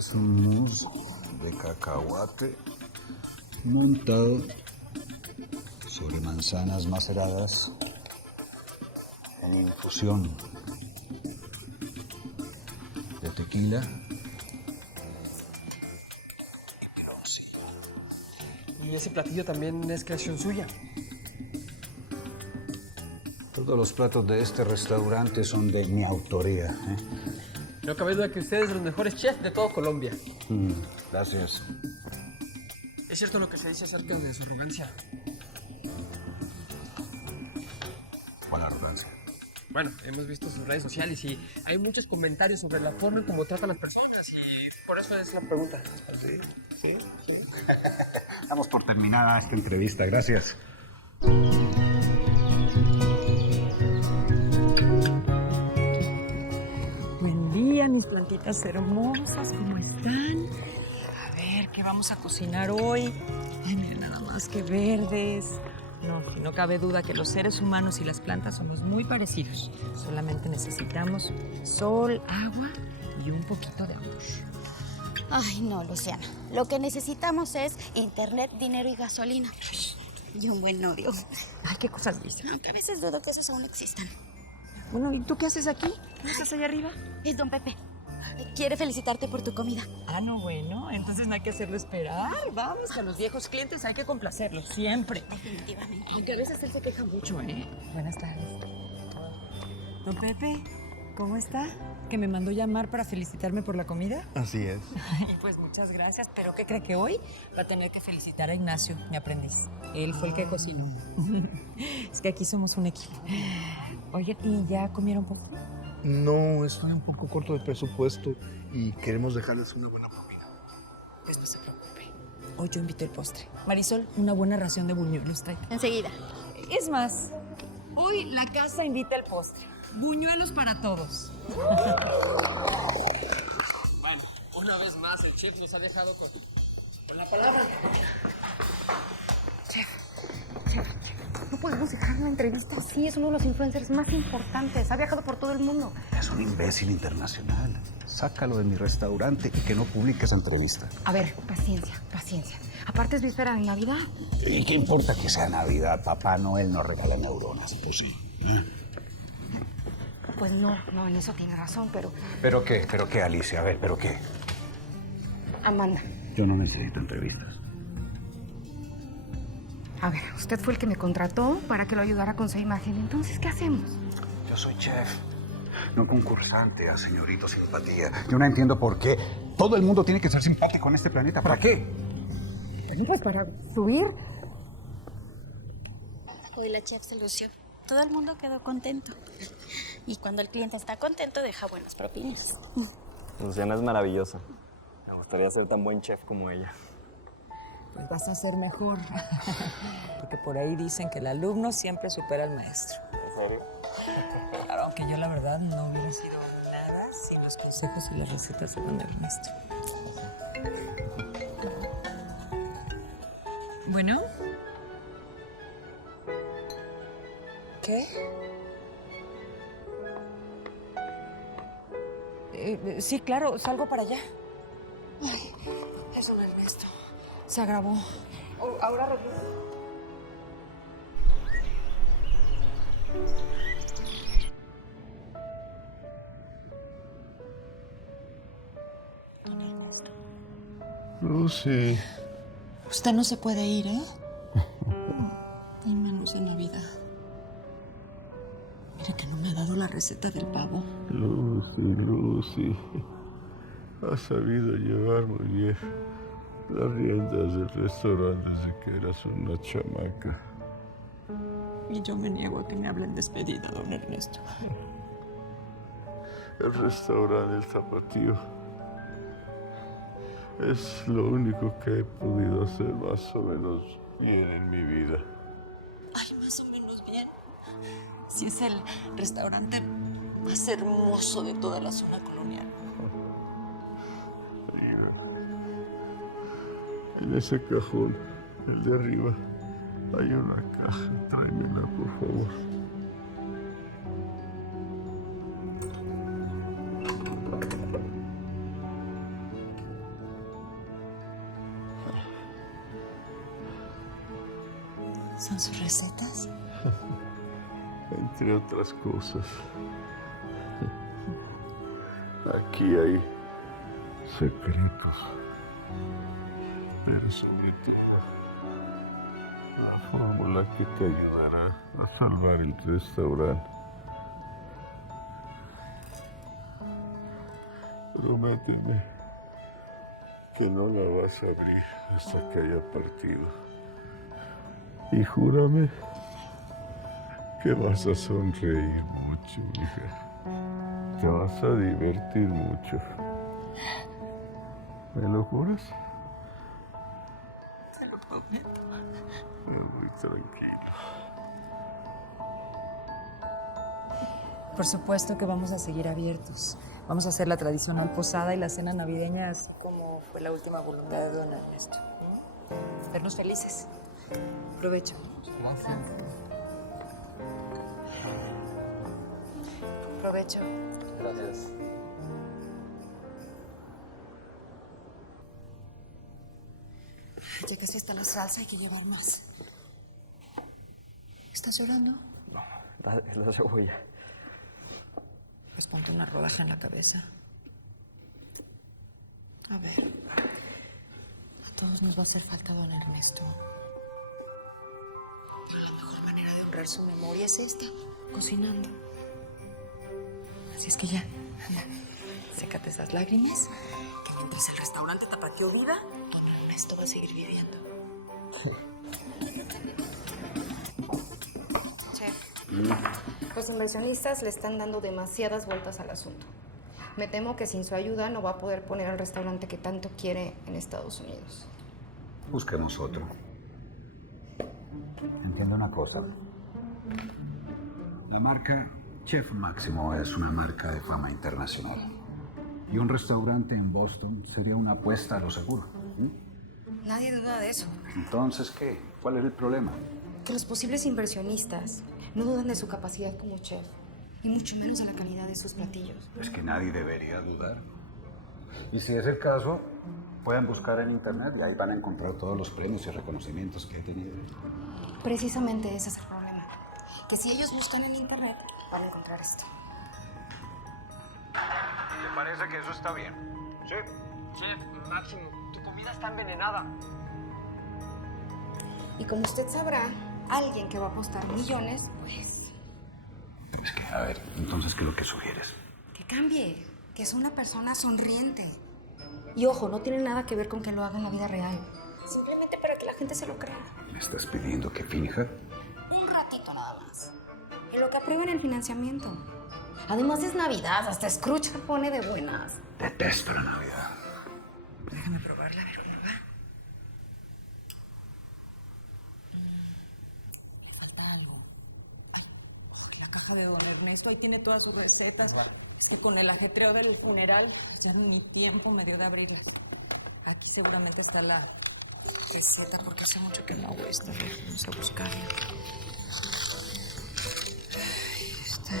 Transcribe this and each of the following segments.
es un mousse de cacahuate montado sobre manzanas maceradas en infusión de tequila y Y ese platillo también es creación suya. todos los platos de este restaurante son de mi autoría, ¿eh? No cabe duda que usted es de los mejores chefs de todo Colombia. Gracias. Es cierto lo que se dice acerca de su arrogancia. ¿Cuál arrogancia? Bueno, hemos visto sus redes sociales y hay muchos comentarios sobre la forma en cómo trata a las personas y por eso es la pregunta. Sí. Damos por terminada esta entrevista, gracias. Buen día, mis plantitas hermosas, ¿cómo están? A ver, ¿qué vamos a cocinar hoy? Ay, miren nada más que verdes. No cabe duda que los seres humanos y las plantas somos muy parecidos. Solamente necesitamos sol, agua y un poquito de amor. Ay, no, Luciana. Lo que necesitamos es internet, dinero y gasolina. Y un buen novio. Ay, qué cosas dices. Aunque a veces dudo que esos aún existan. Bueno, ¿y tú qué haces aquí? ¿No estás allá arriba? Es don Pepe. Quiere felicitarte por tu comida. Ah, no, bueno, entonces no hay que hacerlo esperar. Vamos, que a los viejos clientes hay que complacerlos, siempre. Definitivamente. Aunque a veces él se queja mucho, ¿eh? Buenas tardes. Don Pepe, ¿cómo está? ¿Que me mandó llamar para felicitarme por la comida? Así es. Ay, pues muchas gracias, pero ¿qué cree que hoy va a tener que felicitar a Ignacio, mi aprendiz? Él fue el que cocinó. Es que aquí somos un equipo. Oye, ¿y ya comieron poco? No, estoy un poco corto de presupuesto y queremos dejarles una buena propina. Pues no se preocupe. Hoy yo invito el postre. Marisol, una buena ración de buñuelos, trae. Enseguida. Es más, hoy la casa invita el postre. Buñuelos para todos. Bueno, una vez más el chef nos ha dejado con la palabra. No podemos dejar una entrevista así. Es uno de los influencers más importantes. Ha viajado por todo el mundo. Es un imbécil internacional. Sácalo de mi restaurante y que no publique esa entrevista. A ver, paciencia. Aparte es víspera de Navidad. ¿Y qué importa que sea Navidad? Papá Noel nos regala neuronas, pues sí. Pues no, en eso tiene razón, pero... ¿Pero qué? ¿Pero qué, Alicia? A ver, ¿pero qué? Amanda, Yo no necesito entrevistas. a ver, usted fue el que me contrató para que lo ayudara con su imagen. Entonces, ¿qué hacemos? Yo soy chef, no concursante a señorito simpatía. Yo no entiendo por qué todo el mundo tiene que ser simpático en este planeta. ¿Para qué? Bueno, pues para subir. Hoy la chef se lució. Todo el mundo quedó contento. Y cuando el cliente está contento, deja buenas propinas. Luciana es maravillosa. Me gustaría ser tan buen chef como ella. Pues vas a ser mejor. Porque por ahí dicen que el alumno siempre supera al maestro. ¿En serio? Claro, aunque yo la verdad no hubiera sido nada sin los consejos y las recetas de don Ernesto. Bueno. ¿Qué? Sí, claro, salgo para allá. Ay, es don Ernesto. Se agravó. Ahora regreso. Lucy. Usted no se puede ir, ¿eh? Y menos en Navidad. Mira que no me ha dado la receta del pavo. Lucy. Has sabido llevar muy bien las riendas del restaurante desde que eras una chamaca. Y yo me niego a que me hablen despedida, don Ernesto. El restaurante El Tapatío es lo único que he podido hacer más o menos bien en mi vida. Ay, más o menos bien. Si es el restaurante más hermoso de toda la zona colonial. En ese cajón, el de arriba, hay una caja. Tráemela, por favor. ¿Son sus recetas? Entre otras cosas. Aquí hay secretos, pero sobre todo la fórmula que te ayudará a salvar el restaurante. Prométeme que no la vas a abrir hasta que haya partido. Y júrame que vas a sonreír mucho, hija. Te vas a divertir mucho. ¿Me lo juras? Te lo prometo. Muy tranquilo. Por supuesto que vamos a seguir abiertos. Vamos a hacer la tradicional posada y la cena navideña, así como fue la última voluntad de don Ernesto. Vernos felices. Provecho. Gracias. Provecho. Gracias. Ya casi está la salsa, hay que llevar más. ¿Estás llorando? Es la cebolla. Pues ponte una rodaja en la cabeza. A ver. A todos nos va a hacer falta don Ernesto. Pero la mejor manera de honrar su memoria es esta, cocinando. Así es que ya, anda, sécate esas lágrimas, que mientras el restaurante Tapatío viva, don Ernesto va a seguir viviendo. Chef, los inversionistas le están dando demasiadas vueltas al asunto. Me temo que sin su ayuda no va a poder poner el restaurante que tanto quiere en Estados Unidos. Busquemos otro. Entiendo una cosa. La marca Chef Máximo es una marca de fama internacional. Y un restaurante en Boston sería una apuesta a lo seguro. Nadie duda de eso. Entonces, ¿qué? ¿Cuál es el problema? Que los posibles inversionistas no dudan de su capacidad como chef, y mucho menos de la calidad de sus platillos. Es que nadie debería dudar. Y si es el caso, pueden buscar en internet y ahí van a encontrar todos los premios y reconocimientos que he tenido. Precisamente ese es el problema. Que si ellos buscan en internet, van a encontrar esto. ¿Te parece que eso está bien? Sí. Chef, Máximo, tu comida está envenenada. Y como usted sabrá, alguien que va a apostar millones, pues... Es que, a ver, entonces, ¿qué es lo que sugieres? Que cambie, que es una persona sonriente. Y ojo, no tiene nada que ver con que lo haga en la vida real. Simplemente para que la gente se lo crea. ¿Me estás pidiendo que finja? Un ratito nada más. Y lo que aprueben el financiamiento. Además es Navidad, hasta Scrooge se pone de buenas. Detesto la Navidad. Déjame probarla, a ver cómo va. Le falta algo. Porque la caja de don Ernesto ahí tiene todas sus recetas. Es que con el ajetreo del funeral ya ni tiempo me dio de abrirlas. Aquí seguramente está la receta porque hace mucho que no hago esto. Vamos a buscarla. Ahí está.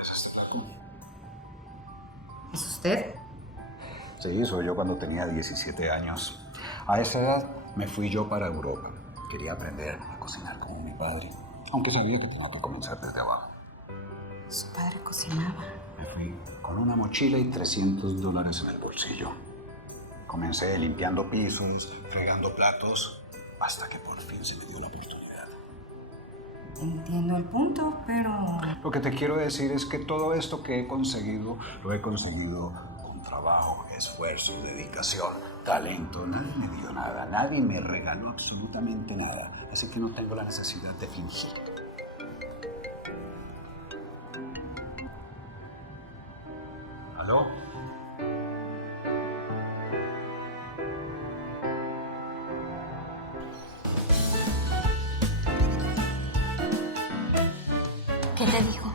¿Es este Paco? ¿Es usted? Sí, soy yo cuando tenía 17 años. A esa edad me fui yo para Europa. Quería aprender a cocinar como mi padre, aunque sabía que tenía que comenzar desde abajo. Su padre cocinaba. Me fui con una mochila y $300 en el bolsillo. Comencé limpiando pisos, fregando platos, hasta que por fin se me dio la oportunidad. Entiendo el punto, pero... Lo que te quiero decir es que todo esto que he conseguido, lo he conseguido con trabajo, esfuerzo, dedicación, talento. Nadie me dio nada, nadie me regaló absolutamente nada. Así que no tengo la necesidad de fingir. ¿Aló? ¿Qué te dijo?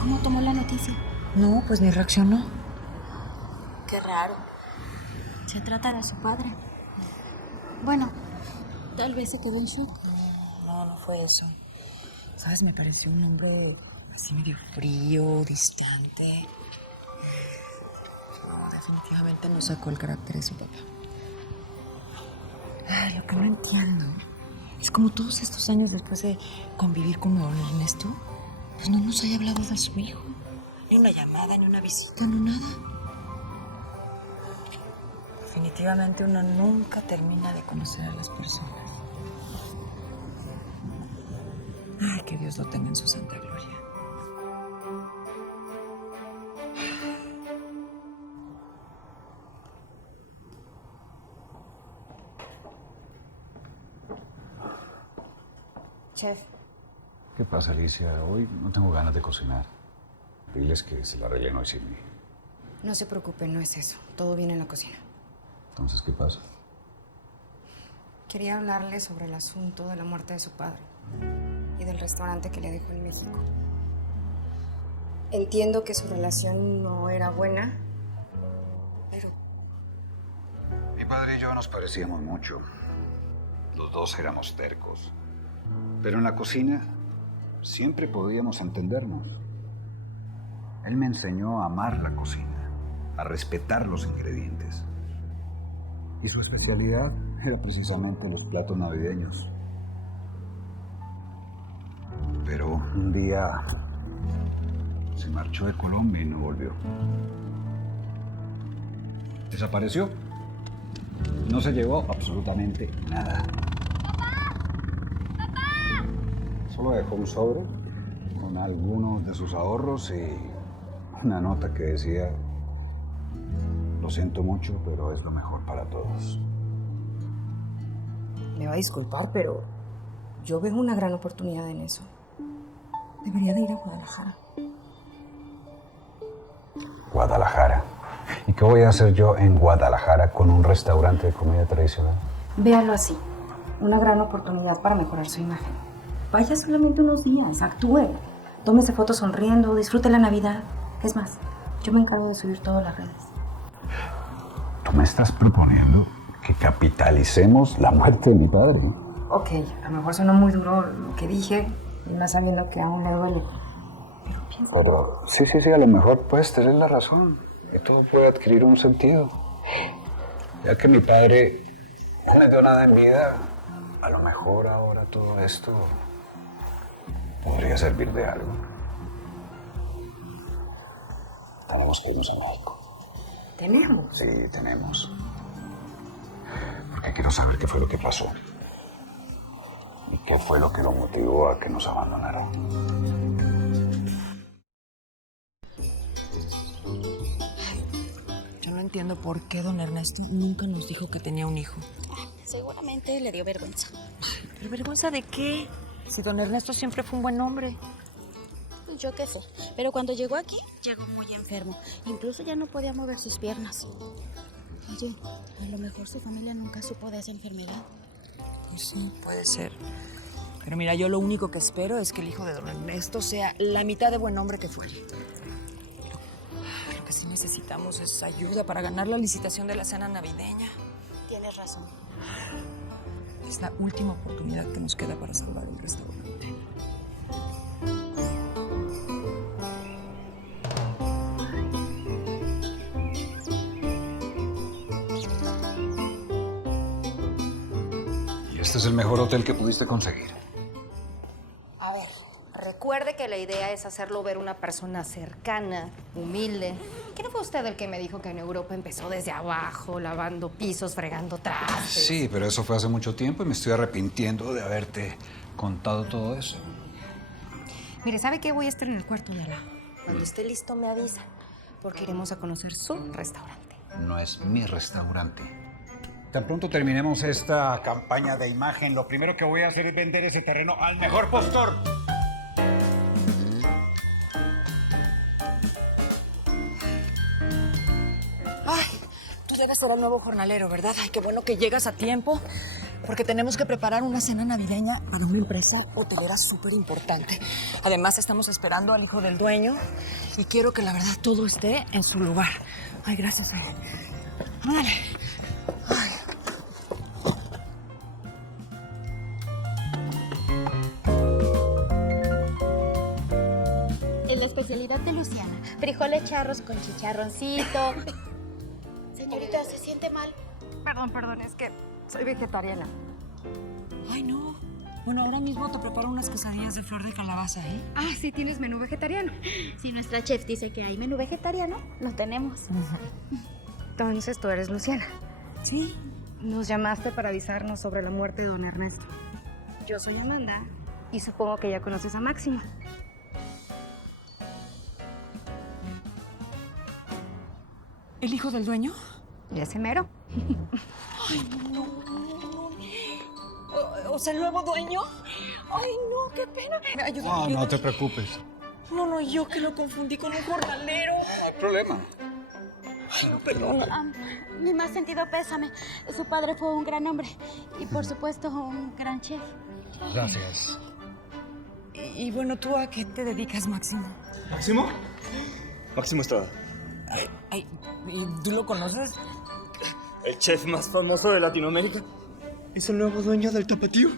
¿Cómo tomó la noticia? No, pues ni reaccionó. Qué raro. Se trata de su padre. Bueno, tal vez se quedó en shock. No, no fue eso. ¿Sabes? Me pareció un hombre así medio frío, distante. No, definitivamente no sacó el carácter de su papá. Ay, lo que no entiendo es como todos estos años después de convivir con don Ernesto, pues no nos haya hablado de su hijo. Ni una llamada, ni una visita, ni nada. Definitivamente uno nunca termina de conocer a las personas. Ay, que Dios lo tenga en su santa gloria. Chef, ¿Qué pasa, Alicia? Hoy no tengo ganas de cocinar. Diles que se la arreglen hoy sin mí. no se preocupe, no es eso. Todo bien en la cocina. Entonces, ¿qué pasa? Quería hablarle sobre el asunto de la muerte de su padre y del restaurante que le dejó en México. Entiendo que su relación no era buena, pero Mi padre y yo nos parecíamos mucho. Los dos éramos tercos. Pero en la cocina siempre podíamos entendernos. Él me enseñó a amar la cocina, a respetar los ingredientes. Y su especialidad era precisamente los platos navideños. Pero un día se marchó de Colombia y no volvió. Desapareció. No se llevó absolutamente nada. Solo dejó un sobre con algunos de sus ahorros y una nota que decía: lo siento mucho, pero es lo mejor para todos. me va a disculpar, pero yo veo una gran oportunidad en eso. Debería de ir a Guadalajara. Guadalajara. ¿Y qué voy a hacer yo en Guadalajara con un restaurante de comida tradicional? Véalo así, una gran oportunidad para mejorar su imagen. Vaya solamente unos días, actúe. Tómese fotos sonriendo, disfrute la Navidad. Es más, yo me encargo de subir todas las redes. ¿Tú me estás proponiendo que capitalicemos la muerte de mi padre? Ok, a lo mejor sonó muy duro lo que dije, y más sabiendo que aún le duele. Pero sí, a lo mejor puedes tener la razón. Que todo puede adquirir un sentido. Ya que mi padre no le dio nada en vida, a lo mejor ahora todo esto podría servir de algo. Tenemos que irnos a México. ¿Tenemos? Sí, tenemos. Porque quiero saber qué fue lo que pasó. Y qué fue lo que lo motivó a que nos abandonara. Yo no entiendo por qué don Ernesto nunca nos dijo que tenía un hijo. Seguramente le dio vergüenza. ¿Pero vergüenza de qué? Si don Ernesto siempre fue un buen hombre. Yo qué sé. Pero cuando llegó aquí, llegó muy enfermo. Incluso ya no podía mover sus piernas. Oye, a lo mejor su familia nunca supo de esa enfermedad. Pues sí, puede ser. Pero mira, yo lo único que espero es que el hijo de don Ernesto sea la mitad de buen hombre que fue. Lo que sí necesitamos es ayuda para ganar la licitación de la cena navideña. Tienes razón. Es la última oportunidad que nos queda para salvar el restaurante. ¿Y este es el mejor hotel que pudiste conseguir? A ver, recuerde que la idea es hacerlo ver una persona cercana, humilde. ¿Qué no fue usted el que me dijo que en Europa empezó desde abajo, lavando pisos, fregando trastes? Sí, pero eso fue hace mucho tiempo y me estoy arrepintiendo de haberte contado todo eso. Mire, ¿sabe qué? Voy a estar en el cuarto de al lado. Cuando esté listo me avisa, porque iremos a conocer su restaurante. No es mi restaurante. Tan pronto terminemos esta campaña de imagen, lo primero que voy a hacer es vender ese terreno al mejor postor. Ay, tú debes ser el nuevo jornalero, ¿verdad? Ay, qué bueno que llegas a tiempo, porque tenemos que preparar una cena navideña para una empresa hotelera súper importante. Además, estamos esperando al hijo del dueño y quiero que la verdad todo esté en su lugar. Ay, gracias. Ándale. Ay. Es la especialidad de Luciana. Frijoles charros con chicharroncito. Señorita, ¿se siente mal? Perdón, es que soy vegetariana. Ay, no. Bueno, ahora mismo te preparo unas quesadillas de flor de calabaza, ¿eh? Ah, sí, tienes menú vegetariano. Si nuestra chef dice que hay menú vegetariano, lo tenemos. Entonces tú eres Luciana. Sí. Nos llamaste para avisarnos sobre la muerte de don Ernesto. Yo soy Amanda y supongo que ya conoces a Máximo. ¿El hijo del dueño? Y ese mero. Ay, no. O sea, el nuevo dueño. Ay, no, qué pena. ¿Me ayudas? No te preocupes. No, yo que lo confundí con un jornalero. No hay problema. Ay, no, perdona. Mi más sentido pésame. Su padre fue un gran hombre y, por supuesto, un gran chef. Gracias. Y bueno, ¿tú a qué te dedicas, Máximo? ¿Máximo? Máximo Estrada. Ay, ¿y tú lo conoces? El chef más famoso de Latinoamérica. Es el nuevo dueño del Tapatío.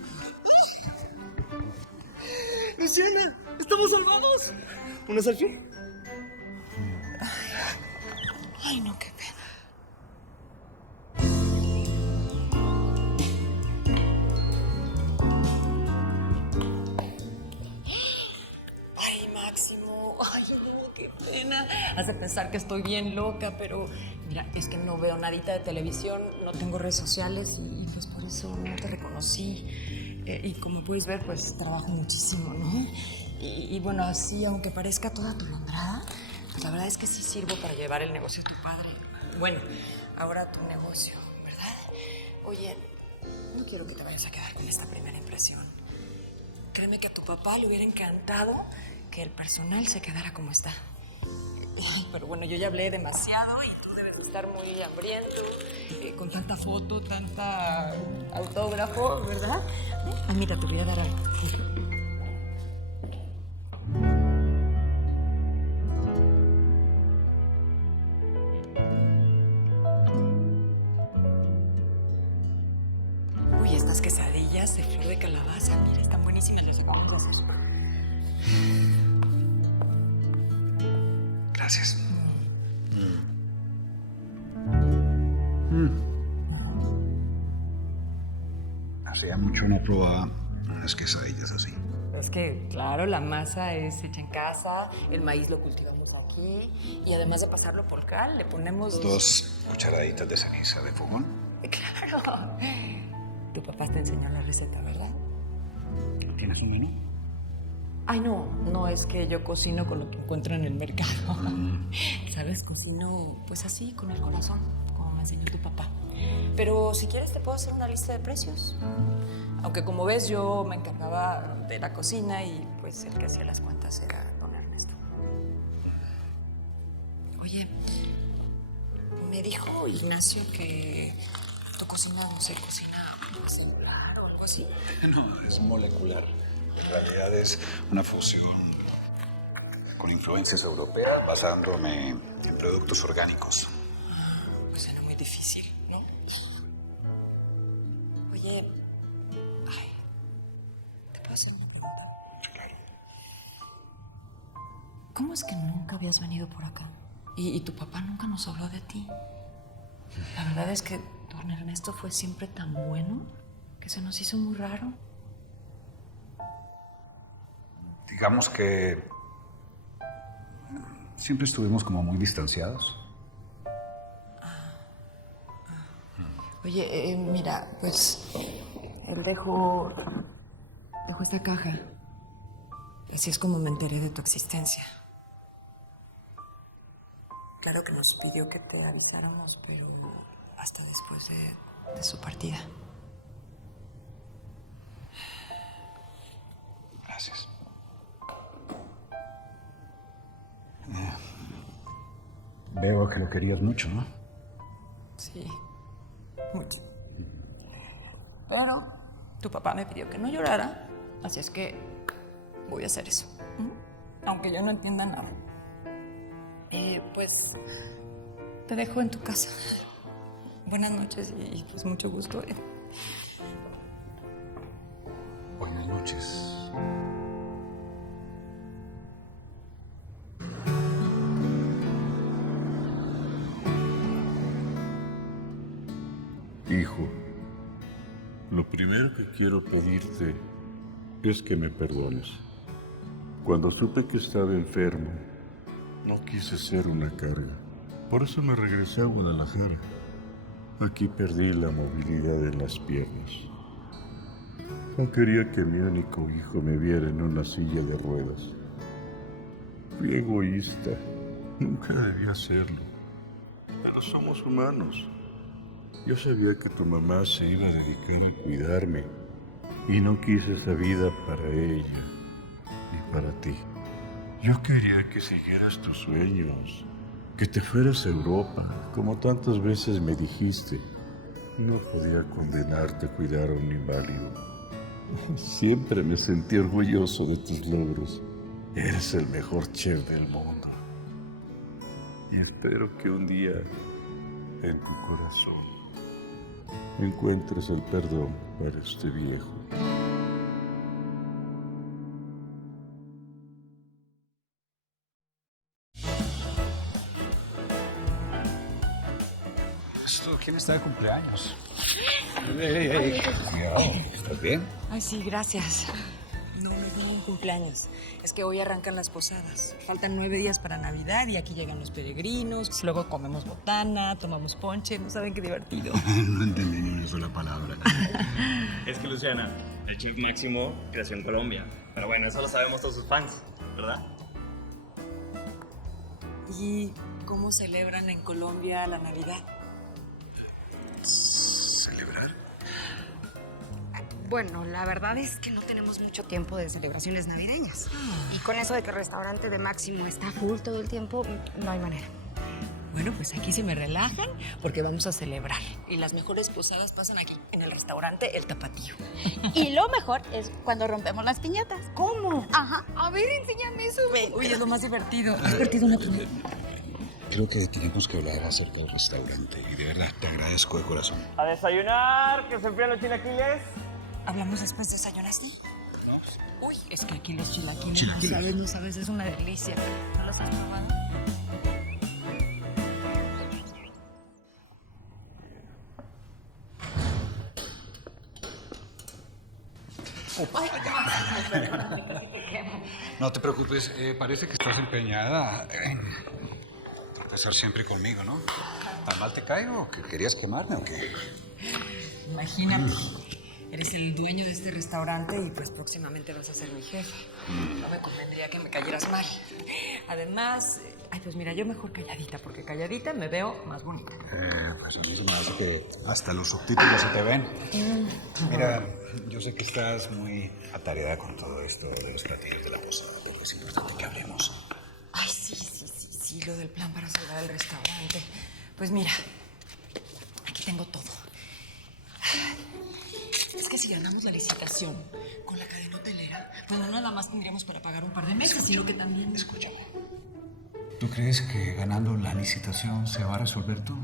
Luciana, estamos salvados. ¿Una selfie? Ay, no, qué pena. Ay, Máximo. Ay, no, qué pena. Hace pensar que estoy bien loca, pero mira, es que no veo nadita de televisión, no tengo redes sociales y pues por eso no te reconocí. Y como puedes ver, pues trabajo muchísimo, ¿no? Y bueno, así, aunque parezca toda atolondrada, pues la verdad es que sí sirvo para llevar el negocio de tu padre. Bueno, ahora tu negocio, ¿verdad? Oye, no quiero que te vayas a quedar con esta primera impresión. Créeme que a tu papá le hubiera encantado que el personal se quedara como está. Ay, pero bueno, yo ya hablé demasiado y tú debes estar muy hambriento, con tanta foto, tanta autógrafo, ¿verdad? Ay, mira, te voy a dar algo. Uy, estas quesadillas de flor de calabaza, mira, están buenísimas, las encuentras. Gracias. Hacía mucho no probaba unas quesadillas así. Es que, claro, la masa es hecha en casa, el maíz lo cultivamos aquí y además de pasarlo por cal, le ponemos 2 cucharaditas de ceniza de fogón. Claro. Tu papá te enseñó la receta, ¿verdad? ¿Tienes un menú? Ay, no es que yo cocino con lo que encuentro en el mercado. ¿Sabes? Cocino pues así, con el corazón, como me enseñó tu papá. Pero si quieres te puedo hacer una lista de precios. Aunque como ves yo me encargaba de la cocina y pues el que hacía las cuentas era don Ernesto. Oye, me dijo Ignacio que tu cocina, no sé, cocina celular o algo así. No, es molecular. En realidad es una fusión con influencias europeas basándome en productos orgánicos. Pues suena muy difícil, ¿no? Oye, ay, ¿te puedo hacer una pregunta? Claro. ¿Cómo es que nunca habías venido por acá? Y tu papá nunca nos habló de ti. La verdad es que don Ernesto fue siempre tan bueno que se nos hizo muy raro. Digamos que siempre estuvimos como muy distanciados. Oye, mira, pues él dejó esta caja. Así es como me enteré de tu existencia. Claro que nos pidió que te avisáramos, pero hasta después de su partida. Gracias. Veo que lo querías mucho, ¿no? Sí, mucho. Pero tu papá me pidió que no llorara, así es que voy a hacer eso. Aunque yo no entienda nada. Pues te dejo en tu casa. Buenas noches y pues mucho gusto. Buenas noches. Lo primero que quiero pedirte es que me perdones. Cuando supe que estaba enfermo, no quise ser una carga. Por eso me regresé a Guadalajara. Aquí perdí la movilidad de las piernas. No quería que mi único hijo me viera en una silla de ruedas. Fui egoísta. Nunca debía hacerlo. Pero somos humanos. Yo sabía que tu mamá se iba a dedicar a cuidarme y no quise esa vida para ella ni para ti. Yo quería que siguieras tus sueños, que te fueras a Europa, como tantas veces me dijiste. No podía condenarte a cuidar a un inválido. Siempre me sentí orgulloso de tus logros. Eres el mejor chef del mundo. Y espero que un día, en tu corazón, encuentres el perdón para este viejo. ¿Quién está de cumpleaños? ¿Estás bien? Ay, sí, gracias. No es un cumpleaños. Es que hoy arrancan las posadas. Faltan 9 días para Navidad y aquí llegan los peregrinos. Luego comemos botana, tomamos ponche. ¿No saben qué divertido? No entendí ni una sola palabra. Es que Luciana, el chef Máximo creció en Colombia. Pero bueno, eso lo sabemos todos sus fans, ¿verdad? ¿Y cómo celebran en Colombia la Navidad? ¿Celebrar? Bueno, la verdad es que no tenemos mucho tiempo de celebraciones navideñas. Y con eso de que el restaurante de Máximo está full todo el tiempo, no hay manera. Bueno, pues aquí se me relajan porque vamos a celebrar. Y las mejores posadas pasan aquí, en el restaurante El Tapatío. Y lo mejor es cuando rompemos las piñatas. ¿Cómo? Ajá. A ver, enséñame eso. Uy, es lo más divertido. ¿Has partido una piñata? Creo que tenemos que hablar acerca del restaurante y de verdad te agradezco de corazón. A desayunar, que se enfrían los chilaquiles. ¿Hablamos después? ¿Desayunaste? No. Uy, es que aquí los chilaquiles, no sabes, es una delicia. ¿No los has probado? No te preocupes, parece que estás empeñada en tropezar siempre conmigo, ¿no? ¿Tan mal te caigo? ¿Que querías quemarme o qué? Imagínate, eres el dueño de este restaurante y pues próximamente vas a ser mi jefe. No me convendría que me cayeras mal. Además, pues mira, yo mejor calladita, porque calladita me veo más bonita. Pues a mí se me hace que hasta los subtítulos se te ven. Mira, yo sé que estás muy atareada con todo esto de los platillos de la posada, pero es importante que hablemos. Ay, sí, lo del plan para salvar el restaurante. Pues mira, aquí tengo todo. Es que si ganamos la licitación con la cadena hotelera, pues no nada más tendríamos para pagar un par de meses, sino que también... Escúchame. ¿Tú crees que ganando la licitación se va a resolver todo?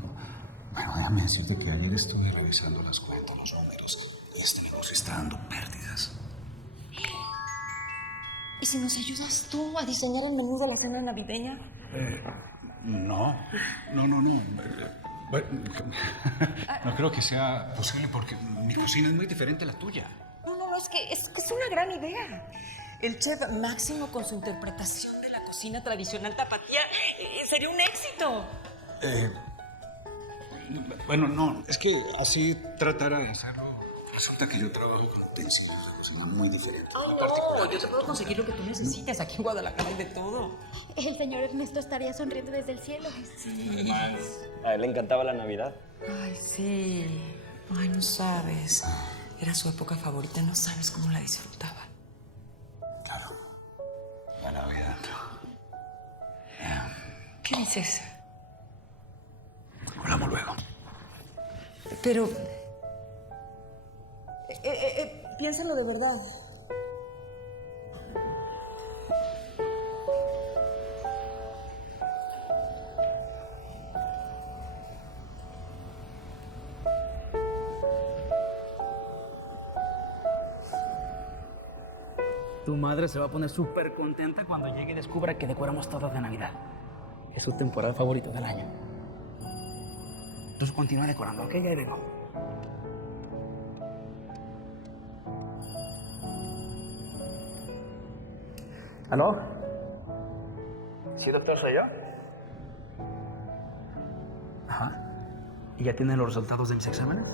Bueno, déjame decirte que ayer estuve revisando las cuentas, los números. Este negocio está dando pérdidas. ¿Y si nos ayudas tú a diseñar el menú de la cena navideña? No. Bueno, no creo que sea posible porque mi cocina es muy diferente a la tuya. No, es que es una gran idea. El chef Máximo con su interpretación de la cocina tradicional tapatía sería un éxito. Bueno, no, es que así tratara de hacerlo. Resulta que yo trabajo con utensilios de cocina muy diferentes. No, yo te puedo conseguir lo que tú necesites. Aquí en Guadalajara hay de todo. El señor Ernesto estaría sonriendo desde el cielo. Sí. A él le encantaba la Navidad. Ay, sí. Ay, no sabes. Era su época favorita, no sabes cómo la disfrutaba. Claro, la Navidad. ¿Qué dices? Hablamos luego. Pero... piénsalo de verdad. Tu madre se va a poner súper contenta cuando llegue y descubra que decoramos todas de Navidad. Es su temporada favorita del año. Entonces continúa decorando, ¿ok? Ya vengo. ¿Aló? ¿Sí, doctor, soy yo? Ajá. ¿Y ya tienen los resultados de mis exámenes?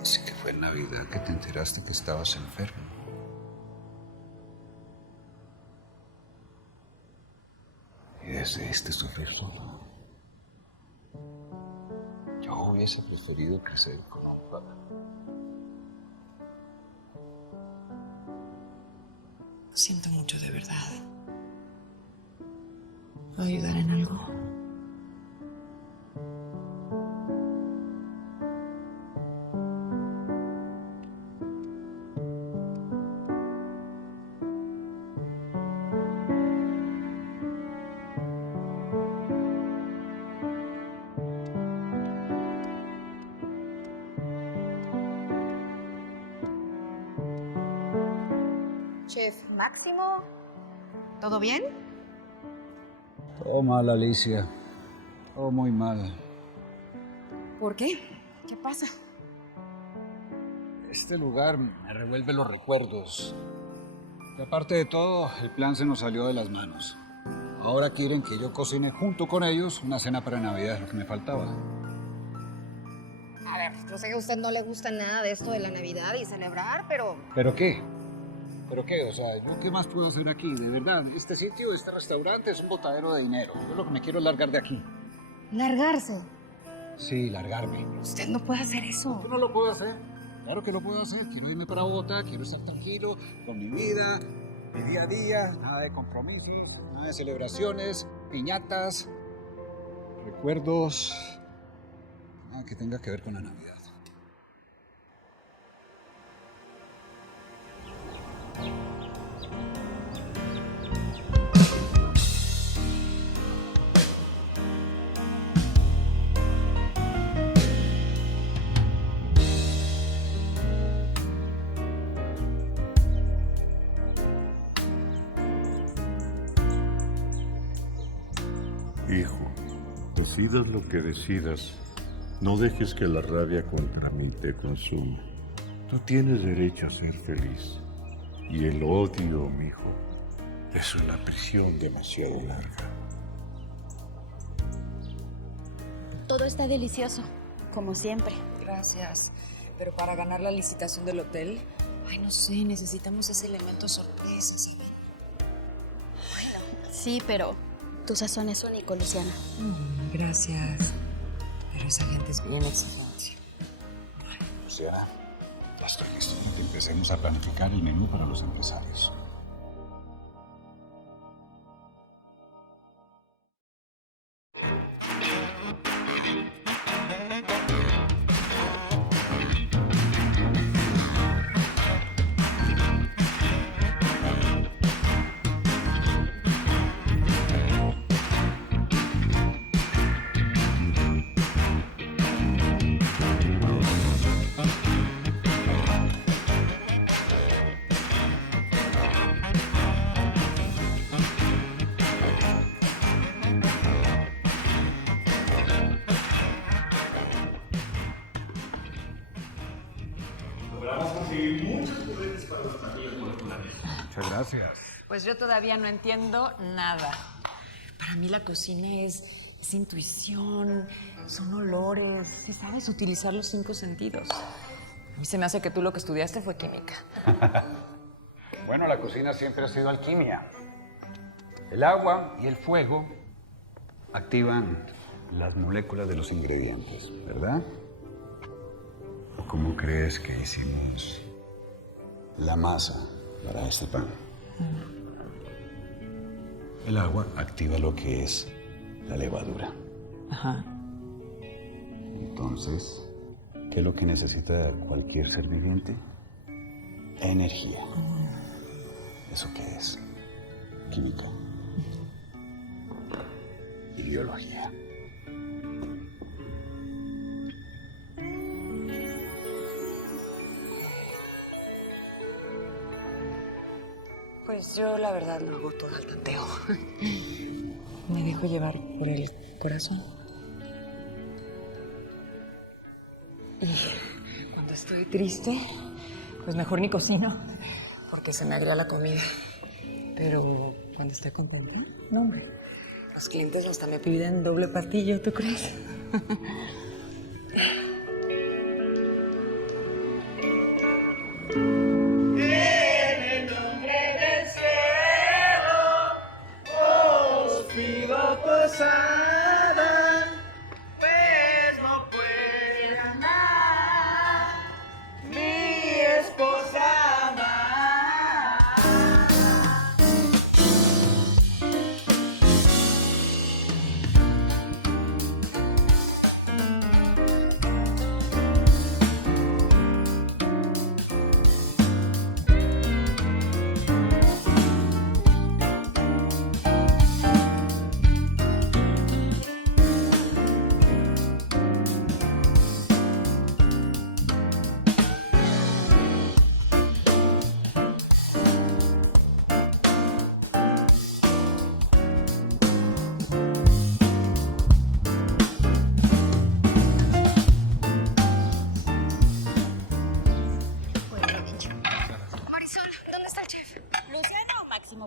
Así que fue en Navidad que te enteraste que estabas enfermo. Y decidiste sufrir solo. Yo hubiese preferido crecer con un padre. Siento mucho, de verdad. ¿Puedo ayudar en algo? Chef Máximo, ¿todo bien? Todo mal, Alicia. Todo muy mal. ¿Por qué? ¿Qué pasa? Este lugar me revuelve los recuerdos. Y aparte de todo, el plan se nos salió de las manos. Ahora quieren que yo cocine junto con ellos una cena para Navidad, lo que me faltaba. A ver, yo sé que a usted no le gusta nada de esto de la Navidad y celebrar, pero... ¿Pero qué? ¿Pero qué? O sea, ¿yo qué más puedo hacer aquí? De verdad, este sitio, este restaurante es un botadero de dinero. Yo lo que me quiero es largar de aquí. ¿Largarse? Sí, largarme. Usted no puede hacer eso. Yo no lo puedo hacer. Claro que lo puedo hacer. Quiero irme para Bogotá, quiero estar tranquilo con mi vida, mi día a día, nada de compromisos, nada de celebraciones, piñatas, recuerdos, nada que tenga que ver con la Navidad. Hijo, decidas lo que decidas, no dejes que la rabia contra mí te consuma. Tú tienes derecho a ser feliz. Y el odio, mijo, es una prisión demasiado larga. Todo está delicioso, como siempre. Gracias. Pero para ganar la licitación del hotel, ay, no sé, necesitamos ese elemento sorpresa, ¿saben? Sí, pero tu sazón es único, Luciana. Gracias. Pero esa gente es bien exigente. Luciana, ya estoy listo. Empecemos a planificar el menú para los empresarios. Logramos conseguir muchos juguetes para los platillos moleculares. Muchas gracias. Pues yo todavía no entiendo nada. Para mí la cocina es intuición, son olores, si sabes utilizar los 5 sentidos. A mí se me hace que tú lo que estudiaste fue química. Bueno, la cocina siempre ha sido alquimia. El agua y el fuego activan las moléculas de los ingredientes, ¿verdad? ¿O cómo crees que hicimos la masa para este pan? El agua activa lo que es la levadura. Ajá. Entonces, ¿qué es lo que necesita cualquier ser viviente? Energía. ¿Eso qué es? Química. Y biología. Pues yo la verdad lo hago todo al tanteo. Me dejo llevar por el corazón. estoy triste, pues mejor ni cocino, porque se me agria la comida. Pero cuando estoy contenta, no, hombre. Los clientes hasta me piden doble pastillo, ¿tú crees?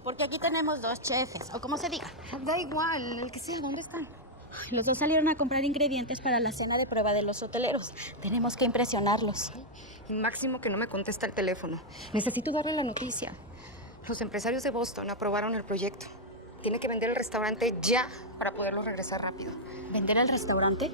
Porque aquí tenemos dos chefs, o como se diga. Da igual, el que sea, ¿dónde están? Los dos salieron a comprar ingredientes para la cena de prueba de los hoteleros. Tenemos que impresionarlos. Y Máximo que no me contesta el teléfono. Necesito darle la noticia. Los empresarios de Boston aprobaron el proyecto. Tiene que vender el restaurante ya para poderlo regresar rápido. ¿Vender el restaurante?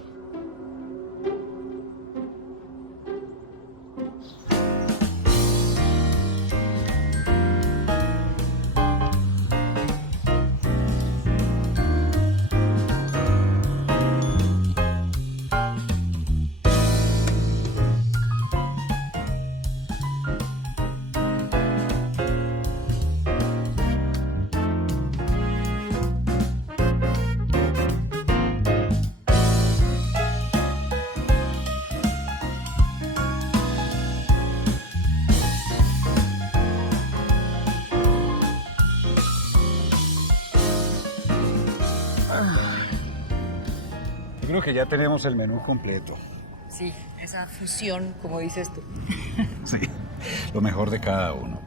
Yo creo que ya tenemos el menú completo. Sí, esa fusión, como dices tú. Sí, lo mejor de cada uno.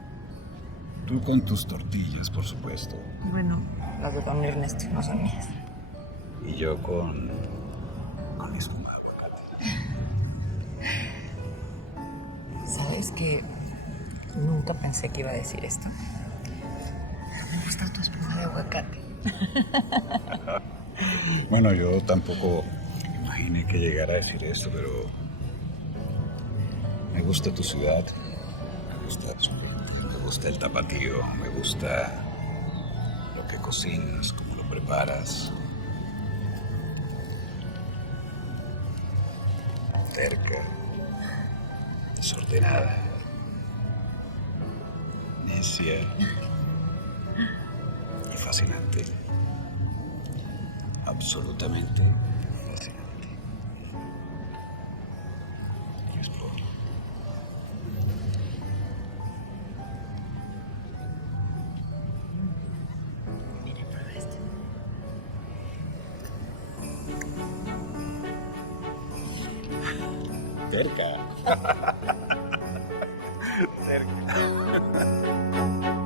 Tú con tus tortillas, por supuesto. Bueno, las de don Ernesto no son mías. Y yo con mi espuma de aguacate. ¿Sabes que nunca pensé que iba a decir esto? Pero me gusta tu espuma de aguacate. Bueno, yo tampoco imaginé que llegara a decir esto, pero me gusta tu ciudad, me gusta su gente, me gusta el tapatío, me gusta lo que cocinas, cómo lo preparas. Terca, desordenada, necia y fascinante. Absolutamente fascinante. Y exploro. Miren, prueba este. Cerca.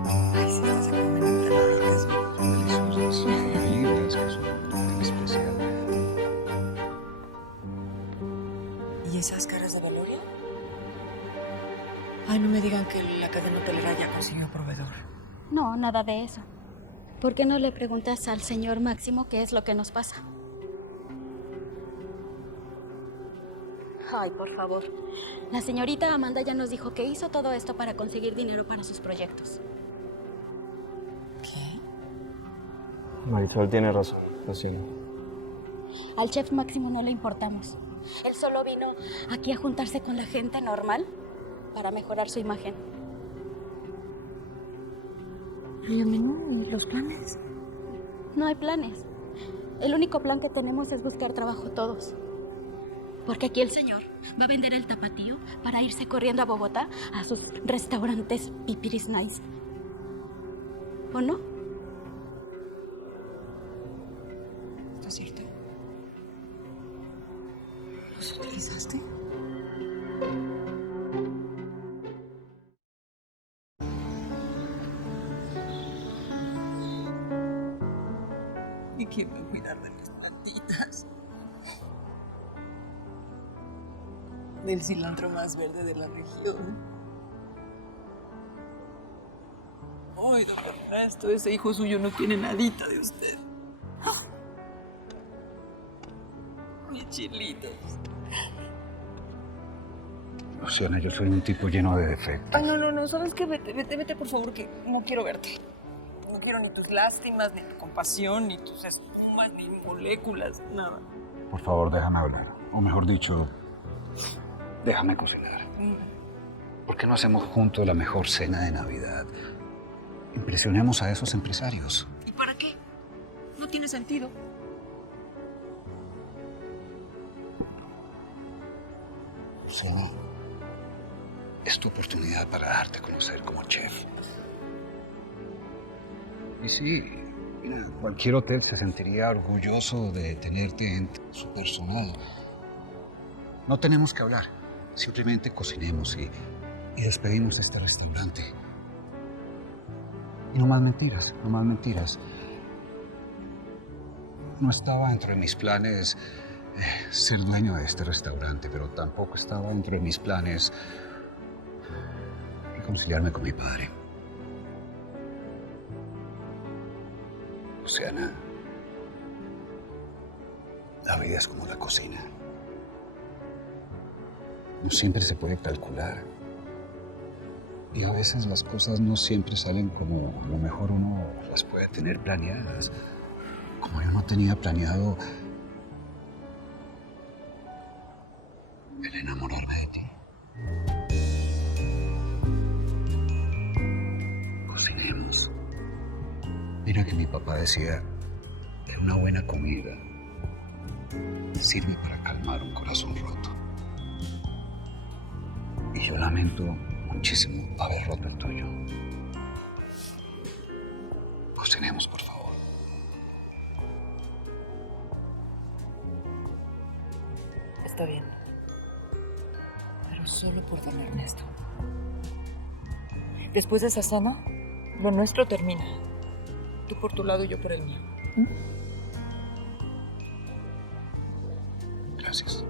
Ay, sí, estás comiendo empanadas. Deliciosas. Bebidas que son tan especial. ¿Y esas caras de velorio? Ay, no me digan que la cadena hotelera ya consiguió proveedor. No, nada de eso. ¿Por qué no le preguntas al señor Máximo qué es lo que nos pasa? Ay, por favor. La señorita Amanda ya nos dijo que hizo todo esto para conseguir dinero para sus proyectos. ¿Qué? Marisol tiene razón, así. Al chef Máximo no le importamos. Él solo vino aquí a juntarse con la gente normal para mejorar su imagen. ¿Y el menú y los planes? No hay planes. El único plan que tenemos es buscar trabajo todos. Porque aquí el señor va a vender el tapatío para irse corriendo a Bogotá a sus restaurantes pipiris nice. ¿O no? ¿Está cierto? ¿Los utilizaste? ¿Y quién va a cuidar de mis plantitas? Del cilantro más verde de la región. Ay, don Ernesto, ese hijo suyo no tiene nadita de usted. Mis chilitos. Luciana, yo soy un tipo lleno de defectos. Ay, no, ¿sabes qué? Vete, por favor, que no quiero verte. No quiero ni tus lástimas, ni tu compasión, ni tus espumas, ni moléculas, nada. Por favor, déjame hablar. O mejor dicho, déjame cocinar. ¿Por qué no hacemos juntos la mejor cena de Navidad? Impresionemos a esos empresarios. ¿Y para qué? No tiene sentido. Luciana, es tu oportunidad para darte a conocer como chef. Y sí, mira, cualquier hotel se sentiría orgulloso de tenerte en su personal. No tenemos que hablar, simplemente cocinemos y despedimos este restaurante. Y no más mentiras, no más mentiras. No estaba dentro de mis planes ser dueño de este restaurante, pero tampoco estaba dentro de mis planes reconciliarme con mi padre. Luciana, la vida es como la cocina. No siempre se puede calcular. Y a veces las cosas no siempre salen como a lo mejor uno las puede tener planeadas. Como yo no tenía planeado el enamorarme de ti. Cocinemos. Mira que mi papá decía que una buena comida sirve para calmar un corazón roto. Y yo lamento muchísimo haber roto el tuyo. Cocinemos, por favor. Está bien. Pero solo por don Ernesto. Después de esa cena, lo nuestro termina. Tú por tu lado y yo por el mío. Gracias.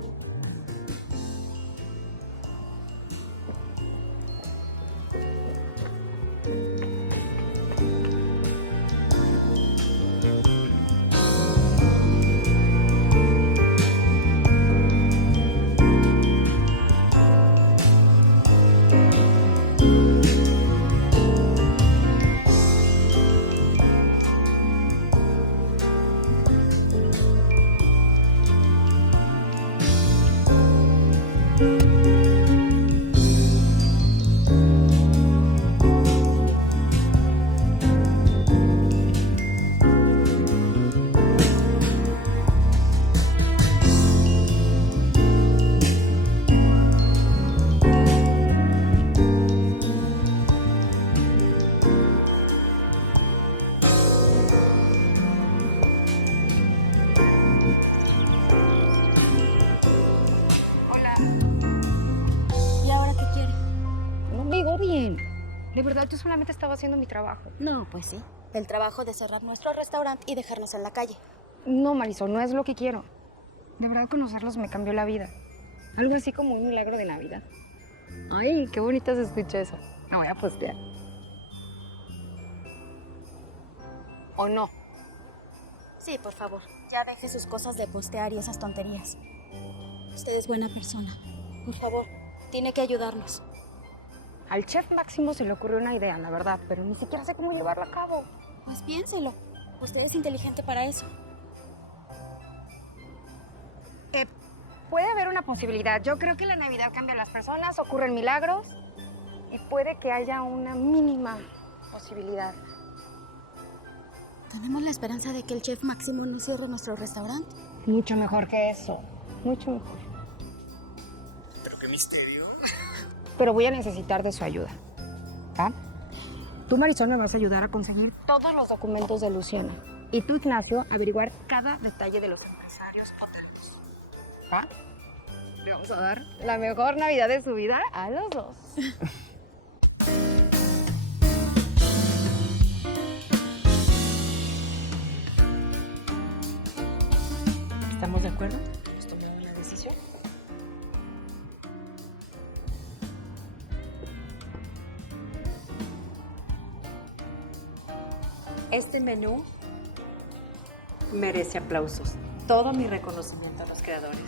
¿Y ahora qué quiere? No me digo bien. De verdad, yo solamente estaba haciendo mi trabajo. No, pues sí. El trabajo de cerrar nuestro restaurante y dejarnos en la calle. No, Marisol, no es lo que quiero. De verdad, conocerlos me cambió la vida. Algo así como un milagro de Navidad. Ay, qué bonita se escucha eso. Me voy a postear. ¿O no? Sí, por favor. Ya deje sus cosas de postear y esas tonterías. Usted es buena persona. Por favor, tiene que ayudarnos. Al chef Máximo se le ocurrió una idea, la verdad, pero ni siquiera sé cómo llevarla a cabo. Pues piénselo. Usted es inteligente para eso. Puede haber una posibilidad. Yo creo que la Navidad cambia a las personas, ocurren milagros y puede que haya una mínima posibilidad. ¿Tenemos la esperanza de que el chef Máximo no cierre nuestro restaurante? Mucho mejor que eso. Mucho mejor. Pero qué misterio. Pero voy a necesitar de su ayuda. ¿Va? Tú, Marisol, me vas a ayudar a conseguir todos los documentos de Luciana. Y tú, Ignacio, averiguar cada detalle de los empresarios hoteleros. ¿Va? Le vamos a dar la mejor Navidad de su vida a los dos. de acuerdo? ¿Hemos tomado una decisión? Este menú merece aplausos. Todo mi reconocimiento a los creadores.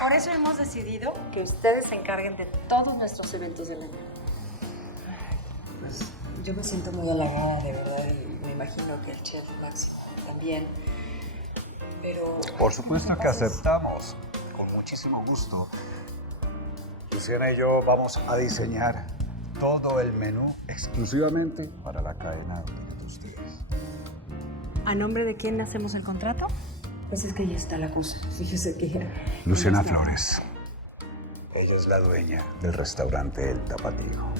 Por eso hemos decidido que ustedes se encarguen de todos nuestros eventos del año. Pues yo me siento muy halagada, de verdad, y me imagino que el chef Máximo también. Pero... Por supuesto que aceptamos, con muchísimo gusto. Luciana y yo vamos a diseñar todo el menú exclusivamente para la cadena de ustedes. ¿A nombre de quién hacemos el contrato? Pues es que ya está la cosa. Fíjese que ya... Luciana Flores. Ella es la dueña del restaurante El Tapatío.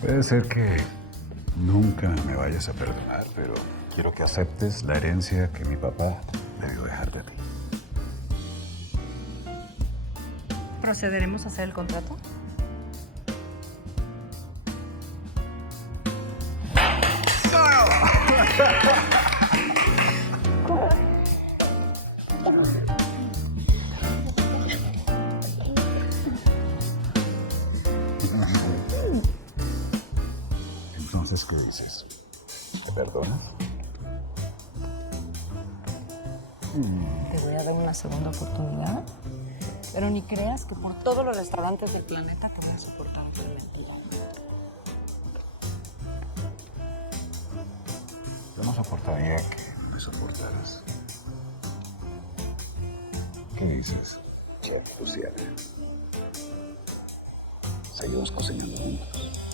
Puede ser que nunca me vayas a perdonar, pero quiero que aceptes la herencia que mi papá debió dejar de ti. ¿Procederemos a hacer el contrato? Entonces, ¿qué dices? ¿Te perdonas? Te voy a dar una segunda oportunidad, pero ni creas que por todos los restaurantes del planeta te voy a soportar esa mentira. Yo no soportaría que me soportaras. ¿Qué dices, chef Luciana? Seguimos cocinando juntos.